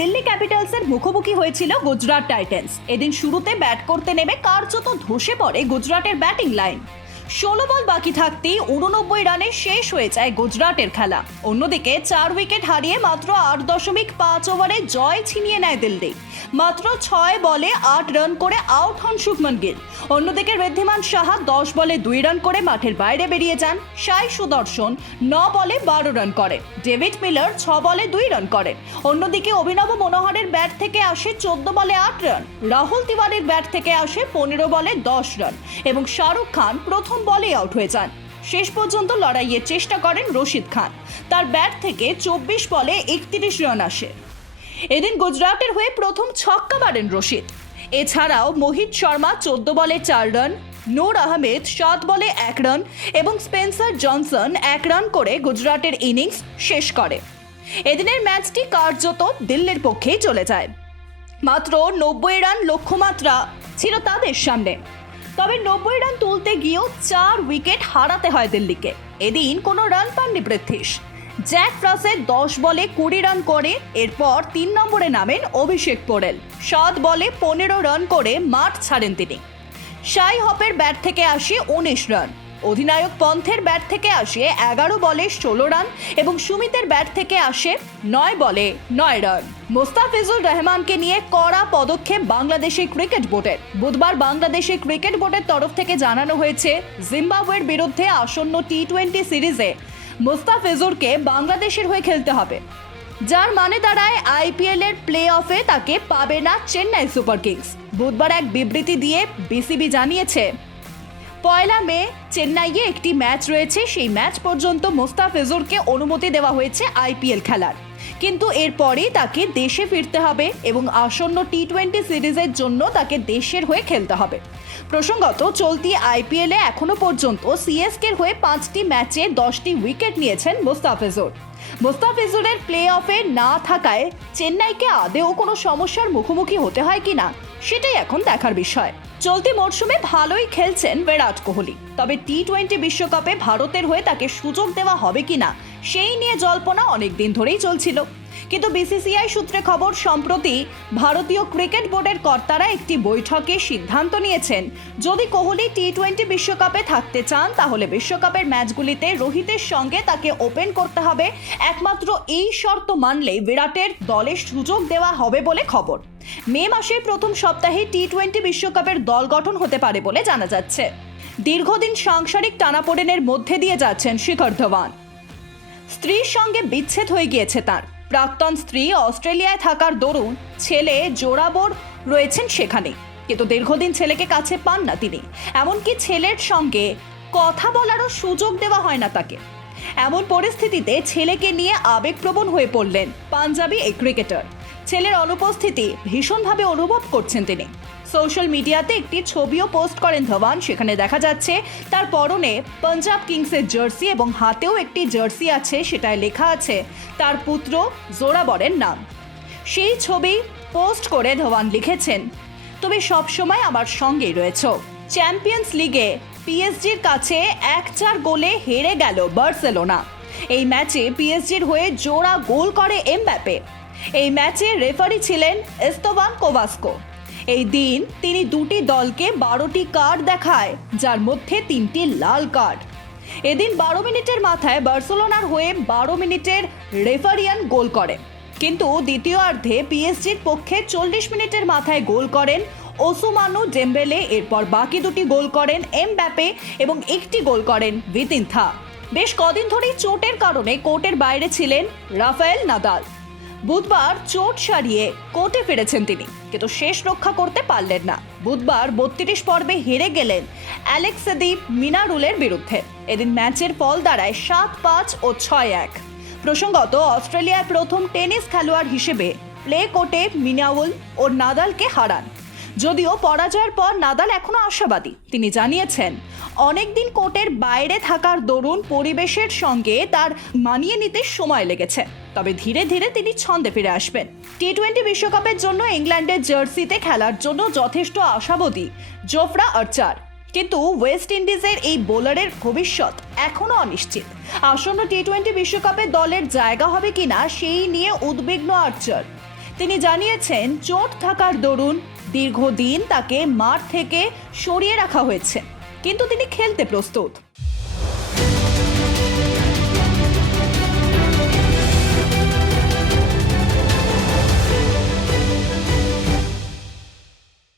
দিল্লি ক্যাপিটালসের মুখোমুখি হয়েছিল গুজরাট টাইটেন্স। এদিন শুরুতে ব্যাট করতে নেমে কার্যত ধসে পড়ে গুজরাটের ব্যাটিং লাইন। ষোলো বল বাকি থাকতেই উননব্বই রানে শেষ হয়ে যায় গুজরাটের খেলা। অন্যদিকে চার উইকেট হারিয়ে মাত্র আট দশমিক পাঁচ ওভারে জয় ছিনিয়ে নেয় দিল্লি। মাত্র ছয় বলে আট রান করে আউট হন শুভমন গিল। অন্যদিকে ঋদ্ধিমান সাহা দশ বলে দুই রান করে মাঠের বাইরে বেরিয়ে যান। সাই সুদর্শন ন বলে বারো রান করে। ডেভিড মিলার ছ বলে দুই রান করে। অন্যদিকে অভিনব মনোহরের ব্যাট থেকে আসে চোদ্দ বলে আট রান। রাহুল তিওয়ারির ব্যাট থেকে আসে পনেরো বলে দশ রান। এবং শাহরুখ খান প্রথম বলেই আউট হয়ে যান। শেষ পর্যন্ত লড়াইয়ের চেষ্টা করেন রশিদ খান। তার ব্যাট থেকে চব্বিশ বলে একত্রিশ রান আসে। এদিন গুজরাটের হয়ে প্রথম ছক্কা মারেন রশিদ। এছাড়াও মোহিত শর্মা চোদ্দ বলে চার রান, নূর আহমেদ সাত বলে এক রান এবং স্পেন্সার জনসন এক রান করে গুজরাটের ইনিংস শেষ করে। এদিনের ম্যাচটি কার্যত দিল্লির পক্ষেই চলে যায়। মাত্র নব্বই রান লক্ষ্যমাত্রা ছিল তাদের সামনে। তবে নব্বই রান তুলতে গিয়েও চার উইকেট হারাতে হয় দিল্লিকে। এদিন কোনো রান পাননি পৃথ্বীশ জ্যাক ফ্রাসের দশ বলে কুড়ি রান করে, এরপর তিন নম্বরে নামেন অভিষেক পোরেল। সাত বলে পনেরো রান করে মাঠ ছাড়েন তিনি। সাই হপের ব্যাট থেকে আসে উনিশ রান। অধিনায়ক পন্থের ব্যাট থেকে আসে এগারো বলে ষোলো রান এবং সুমিতের ব্যাট থেকে আসে নয় বলে নয় রান। মোস্তাফিজুর রহমানকে নিয়ে কড়া পদক্ষেপ বাংলাদেশের ক্রিকেট বোর্ডের। বুধবার বাংলাদেশের ক্রিকেট বোর্ডের তরফ থেকে জানানো হয়েছে, জিম্বাবুয়ের বিরুদ্ধে আসন্ন টি টোয়েন্টি সিরিজে মোস্তাফিজুরকে বাংলাদেশের হয়ে খেলতে হবে। যার মানে দাঁড়ায় আইপিএল এর প্লে অফে তাকে পাবে না চেন্নাই সুপার কিংস। বুধবার এক বিবৃতি দিয়ে বিসিবি জানিয়েছে পয়লা মে, চেন্নাইয়ে একটি ম্যাচ রয়েছে। সেই ম্যাচ পর্যন্ত মোস্তাফিজুরকে অনুমতি দেওয়া হয়েছে আইপিএল খেলার। কিন্তু এরপরেই তাকে দেশে ফিরতে হবে এবং আসন্ন টি টোয়েন্টি সিরিজের জন্য তাকে দেশের হয়ে খেলতে হবে। প্রসঙ্গত, চলতি আইপিএলে এখনও পর্যন্ত সিএসকের হয়ে পাঁচটি ম্যাচে দশটি উইকেট নিয়েছেন মোস্তাফিজুর মোস্তাফিজুরের প্লে অফে না থাকায় চেন্নাইকে আদেও কোনো সমস্যার মুখোমুখি হতে হয় কিনা, সেটাই এখন দেখার বিষয়। চলতি মরশুমে ভালোই খেলছেন বিরাট কোহলি, তবে টি টোয়েন্টি বিশ্বকাপে ভারতের হয়ে তাকে সুযোগ দেওয়া হবে কিনা, সেই নিয়ে জল্পনা অনেকদিন ধরেই চলছিল। কিন্তু বিসিসিআই সূত্রে খবর, সম্প্রতি ভারতীয় ক্রিকেট বোর্ডের কর্তারা একটি বৈঠকে সিদ্ধান্ত নিয়েছেন। যদি কোহলি টি টোয়েন্টি বিশ্বকাপে থাকতে চান, তাহলে বিশ্বকাপের ম্যাচগুলিতে রোহিতের সঙ্গে তাকে ওপেন করতে হবে। একমাত্র এই শর্ত মানলেই বিরাটের দলে সুযোগ দেওয়া হবে বলে খবর। মে মাসের প্রথম সপ্তাহে টি টোয়েন্টি বিশ্বকাপের দল গঠন হতে পারে বলে জানা যাচ্ছে। দীর্ঘদিন সাংসারিক টানাপোড়েনের মধ্যে দিয়ে যাচ্ছেন শিখর ধওয়ান। স্ত্রীর সঙ্গে বিচ্ছেদ হয়ে গিয়েছে তার। প্রাক্তন স্ত্রী অস্ট্রেলিয়ায় থাকার দরুন ছেলে জোরাবোর রয়েছেন সেখানে। কিন্তু দীর্ঘদিন ছেলেকে কাছে পান না তিনি। এমনকি ছেলের সঙ্গে কথা বলারও সুযোগ দেওয়া হয় না তাকে। এমন পরিস্থিতিতে ছেলেকে নিয়ে আবেগপ্রবণ হয়ে পড়লেন পাঞ্জাবি এই ক্রিকেটার। ছেলের অনুপস্থিতি ভীষণভাবে অনুভব করছেন তিনি। সোশ্যাল মিডিয়াতে একটি ছবিও পোস্ট করেন ধওয়ান। সেখানে দেখা যাচ্ছে তার পরনে পাঞ্জাব কিংসের জার্সি এবং হাতেও একটি জার্সি আছে, সেটায় লেখা আছে, তার পুত্র জোরাবরের নাম। সেই ছবি পোস্ট করে ধওয়ান লিখেছেন, তুমি সবসময় আমার সঙ্গেই রয়েছ। চ্যাম্পিয়ন্স লিগে পিএসজির কাছে এক চার গোলে হেরে গেল বার্সেলোনা। এই ম্যাচে পিএসজির হয়ে জোড়া গোল করে এমব্যাপে এই ম্যাচে রেফারি ছিলেন এস্তবান কোভাস্কো। এই দিন তিনি দুটি দলকে বারোটি কার্ড দেখায়, যার মধ্যে তিনটি লাল কার্ড। এদিন বারো মিনিটের মাথায় বার্সেলোনার হয়ে বারো মিনিটের রেফারিয়ান গোল করে। কিন্তু দ্বিতীয়ার্ধে পিএসজির পক্ষে চল্লিশ মিনিটের মাথায় গোল করেন ওসুমানু ডেম্বেলে। এরপর বাকি দুটি গোল করেন এম ব্যাপে এবং একটি গোল করেন ভিতিনথা। বেশ কদিন ধরেই চোটের কারণে কোর্টের বাইরে ছিলেন রাফায়েল নাদাল। বুধবার চোট সারিয়ে কোর্টে ফিরেছেন তিনি, কিন্তু শেষ রক্ষা করতে পারলেন না। বুধবার বত্রিশ পর্বে হেরে গেলেন অ্যালেক্সেদীপ মিনারুলের বিরুদ্ধে। এদিন ম্যাচের ফল দাঁড়ায় সাত, পাঁচ ও ছয় এক। প্রসঙ্গত, অস্ট্রেলিয়ার প্রথম টেনিস খেলোয়াড় হিসেবে প্লে কোর্টে মিনাউল ও নাদালকে হারান। যদিও পরাজয়ের পর নাদাল এখনও আশাবাদী। তিনি জানিয়েছেন, অনেকদিন কোর্টের বাইরে থাকার দরুন পরিবেশের সঙ্গে তার মানিয়ে নিতে সময় লেগেছে। তবে ধীরে ধীরে তিনি ছন্দে ফিরে আসবেন। টি টোয়েন্টি বিশ্বকাপের জন্য ইংল্যান্ডের জার্সিতে খেলার জন্য যথেষ্ট আশাবাদী জোফরা আর্চার। কিন্তু ওয়েস্ট ইন্ডিজের এই বোলারের ভবিষ্যৎ এখনও অনিশ্চিত। আসন্ন টি টোয়েন্টি বিশ্বকাপে দলের জায়গা হবে কিনা সেই নিয়ে উদ্বিগ্ন আর্চার। তিনি জানিয়েছেন, চোট থাকার দরুন দীর্ঘদিন তাকে মাঠ থেকে সরিয়ে রাখা হয়েছে। কিন্তু তিনি খেলতে প্রস্তুত।